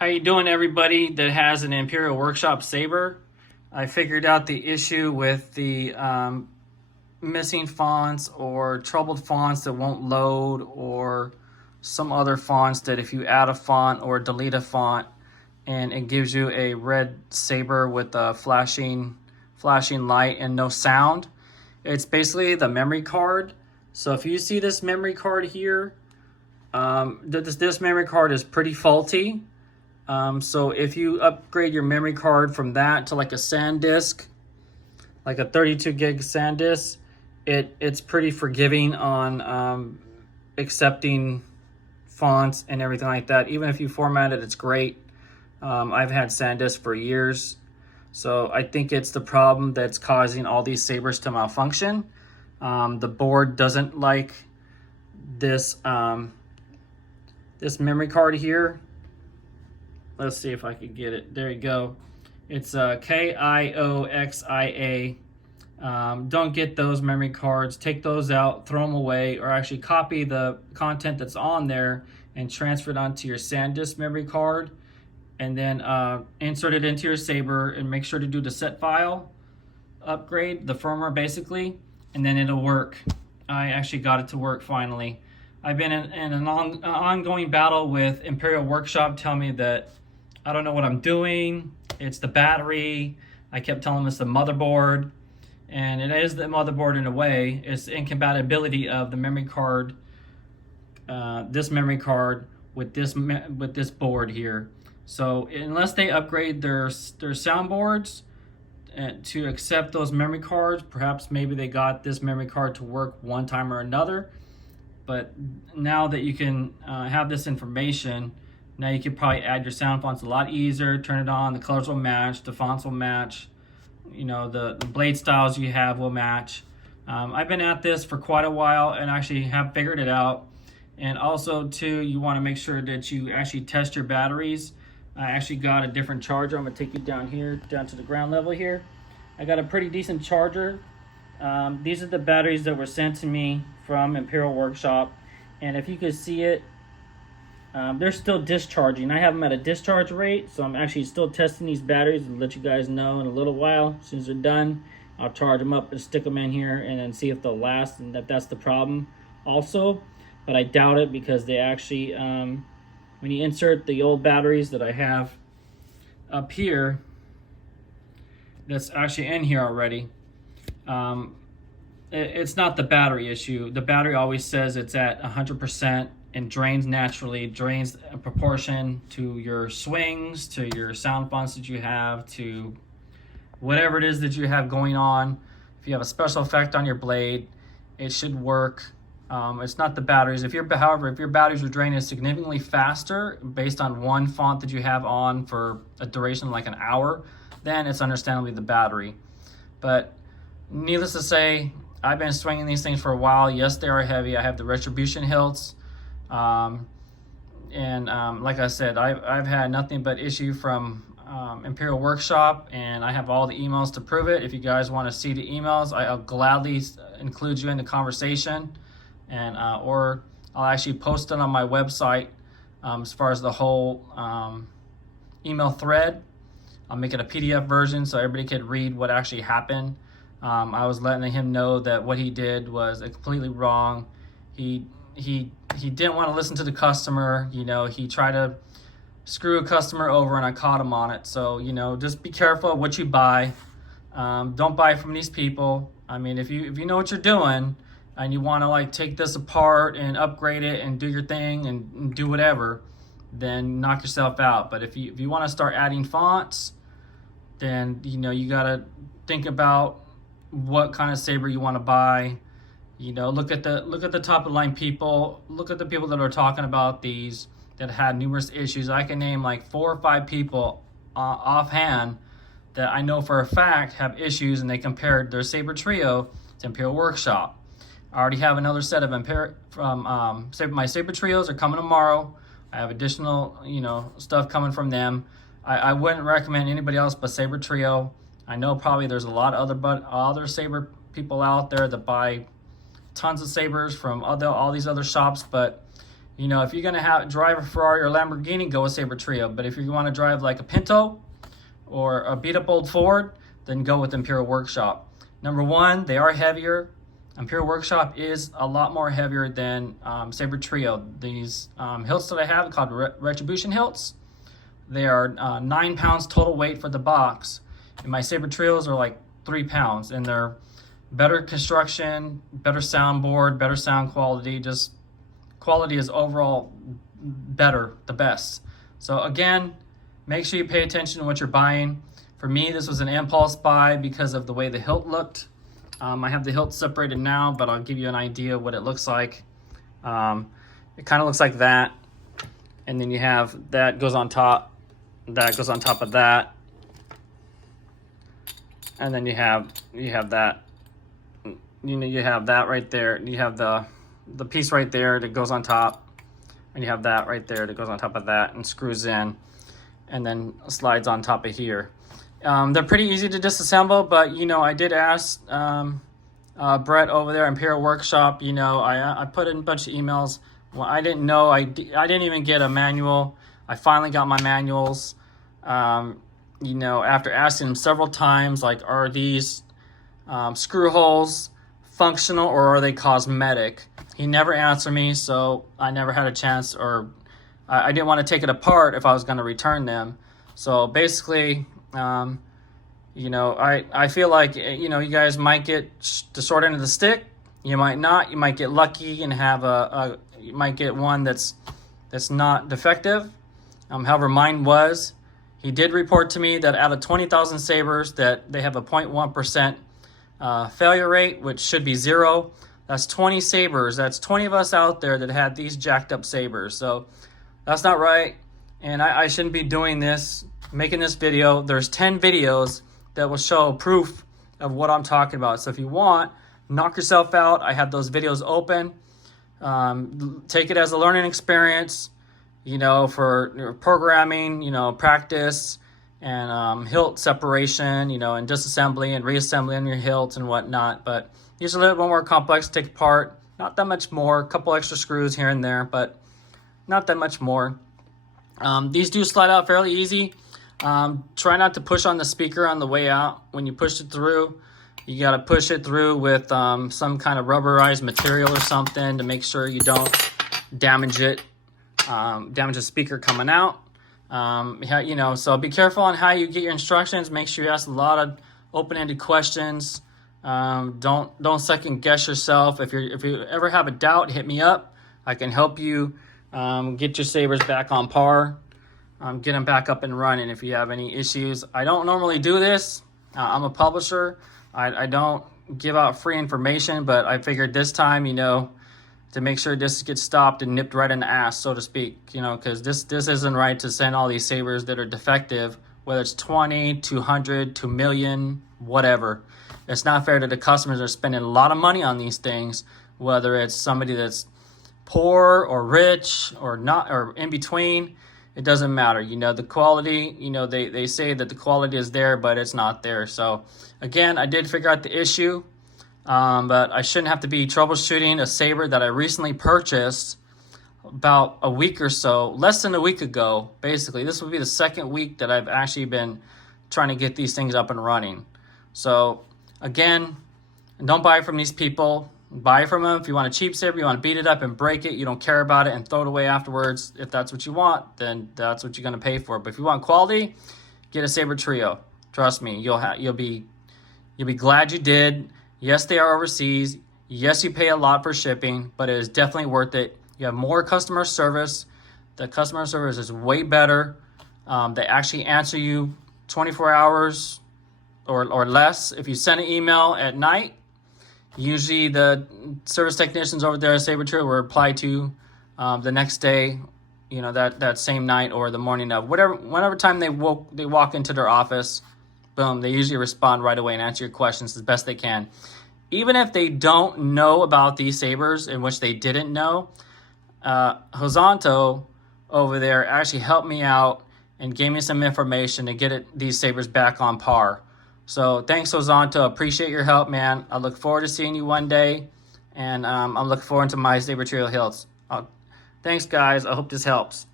How you doing, everybody that has an Imperial Workshop saber? I figured out the issue with the missing fonts or troubled fonts that won't load, or some other fonts that if you add a font or delete a font and it gives you a red saber with a flashing light and no sound. It's basically the memory card. So if you see this memory card here, this memory card is pretty faulty. So if you upgrade your memory card from that to like a SanDisk, like a 32 gig SanDisk, it's pretty forgiving on accepting fonts and everything like that. Even if you format it, it's great. I've had SanDisk for years. So I think it's the problem that's causing all these sabers to malfunction. The board doesn't like this, this memory card here. Let's see if I can get it. There you go. It's KIOXIA. Don't get those memory cards. Take those out, throw them away, or actually copy the content that's on there and transfer it onto your SanDisk memory card, and then insert it into your saber, and make sure to do the set file upgrade, the firmware basically, and then it'll work. I actually got it to work finally. I've been in an ongoing battle with Imperial Workshop, telling me that I don't know what I'm doing. It's the battery. I kept telling them it's the motherboard, and it is the motherboard in a way. It's the incompatibility of the memory card, this memory card with this board here. So unless they upgrade their soundboards to accept those memory cards, perhaps maybe they got this memory card to work one time or another. But now that you can have this information, now you can probably add your sound fonts a lot easier, turn it on, the colors will match, the fonts will match, you know, the blade styles you have will match. I've been at this for quite a while and actually have figured it out. And also too, you want to make sure that you actually test your batteries. I actually got a different charger. I'm gonna take you down here, down to the ground level here. I got a pretty decent charger. These are the batteries that were sent to me from Imperial Workshop, and if you could see it, they're still discharging. I have them at a discharge rate, so I'm actually still testing these batteries and let you guys know in a little while. As soon as they're done, I'll charge them up and stick them in here and then see if they'll last, and that's the problem also. But I doubt it, because they actually, when you insert the old batteries that I have up here, that's actually in here already, it's not the battery issue. The battery always says it's at 100% and drains naturally, drains in proportion to your swings, to your sound fonts that you have, to whatever it is that you have going on. If you have a special effect on your blade, it should work. It's not the batteries. However, if your batteries are draining significantly faster based on one font that you have on for a duration of like an hour, then it's understandably the battery. But needless to say, I've been swinging these things for a while. Yes, they are heavy. I have the retribution hilts. Like I said, I've had nothing but issue from Imperial Workshop, and I have all the emails to prove it. If you guys want to see the emails, I'll gladly include you in the conversation, and or I'll actually post it on my website as far as the whole email thread. I'll make it a PDF version so everybody could read what actually happened. I was letting him know that what he did was completely wrong. He didn't want to listen to the customer. You know, he tried to screw a customer over, and I caught him on it. So, you know, just be careful what you buy. Don't buy from these people. I mean, if you know what you're doing and you want to like take this apart and upgrade it and do your thing and do whatever, then knock yourself out. But if you want to start adding fonts, then, you know, you got to think about what kind of saber you want to buy. You know, look at the top of the line people. Look at the people that are talking about these that had numerous issues. I can name like 4 or 5 people offhand that I know for a fact have issues, and they compared their Saber Trio to Imperial Workshop. I already have another set of my Saber Trios are coming tomorrow. I have additional, you know, stuff coming from them. I wouldn't recommend anybody else but Saber Trio. I know probably there's a lot of other saber people out there that buy tons of sabers from all these other shops, but You know, if you're gonna drive a Ferrari or Lamborghini, go with Saber Trio. But if you want to drive like a Pinto or a beat up old Ford, then go with Imperial Workshop. Number one, they are heavier. Imperial Workshop is a lot more heavier than Saber Trio. These hilts that I have called Retribution hilts, they are 9 pounds total weight for the box. And my Saber Trios are like 3 pounds, and they're better construction, better soundboard, better sound quality. Just quality is overall better, the best. So again, make sure you pay attention to what you're buying. For me, this was an impulse buy because of the way the hilt looked. I have the hilt separated now, but I'll give you an idea of what it looks like. It kind of looks like that. And then you have that goes on top. That goes on top of that. And then you have that. You know, you have that right there. You have the piece right there that goes on top. And you have that right there that goes on top of that and screws in. And then slides on top of here. They're pretty easy to disassemble, but you know, I did ask Brett over there, Imperial Workshop. You know, I put in a bunch of emails. Well, I didn't know. I didn't even get a manual. I finally got my manuals. You know, after asking him several times, like, are these screw holes functional or are they cosmetic? He never answered me, so I never had a chance, or I didn't want to take it apart if I was going to return them. So basically, you know, I feel like, you know, you guys might get the short end of the stick. You might not. You might get lucky and have you might get one that's not defective. However, mine was. He did report to me that out of 20,000 sabers that they have a 0.1% failure rate, which should be 0. That's 20 sabers. That's 20 of us out there that had these jacked up sabers. So that's not right. And I shouldn't be doing this, making this video. There's 10 videos that will show proof of what I'm talking about. So if you want, knock yourself out. I have those videos open. Take it as a learning experience, you know, for programming, you know, practice, and hilt separation, you know, and disassembly and reassembly on your hilt and whatnot. But these are a little bit more complex to take apart. Not that much more. A couple extra screws here and there, but not that much more. These do slide out fairly easy. Try not to push on the speaker on the way out. When you push it through, you got to push it through with some kind of rubberized material or something to make sure you don't damage it, damage the speaker coming out. You know, so be careful on how you get your instructions. Make sure you ask a lot of open-ended questions. Don't second guess yourself. If you ever have a doubt, hit me up. I can help you get your sabers back on par. Get them back up and running if you have any issues. I don't normally do this. I'm a publisher. I don't give out free information, but I figured this time, you know, to make sure this gets stopped and nipped right in the ass, so to speak, you know, because this isn't right to send all these sabers that are defective, whether it's 20, 200, 2 million, whatever. It's not fair to the customers that are spending a lot of money on these things, whether it's somebody that's poor or rich or not, or in between. It doesn't matter. You know, the quality, you know, they say that the quality is there, but it's not there. So again, I did figure out the issue, but I shouldn't have to be troubleshooting a saber that I recently purchased about a week or so, less than a week ago. Basically, this will be the second week that I've actually been trying to get these things up and running. So again, don't buy from these people. Buy from them. If you want a cheap saber, you want to beat it up and break it, you don't care about it and throw it away afterwards. If that's what you want, then that's what you're going to pay for. But if you want quality, get a Saber Trio. Trust me, you'll be glad you did. Yes, they are overseas. Yes, you pay a lot for shipping, but it is definitely worth it. You have more customer service. The customer service is way better. They actually answer you 24 hours or less. If you send an email at night, usually the service technicians over there at Saber Trio will reply to the next day, you know, that same night or the morning of, whenever time they walk into their office. Boom, they usually respond right away and answer your questions as best they can. Even if they don't know about these sabers, in which they didn't know, Hosanto over there actually helped me out and gave me some information to get these sabers back on par. So thanks, Hosanto. Appreciate your help, man. I look forward to seeing you one day, and I'm looking forward to my Saber Trio hilts. Thanks, guys. I hope this helps.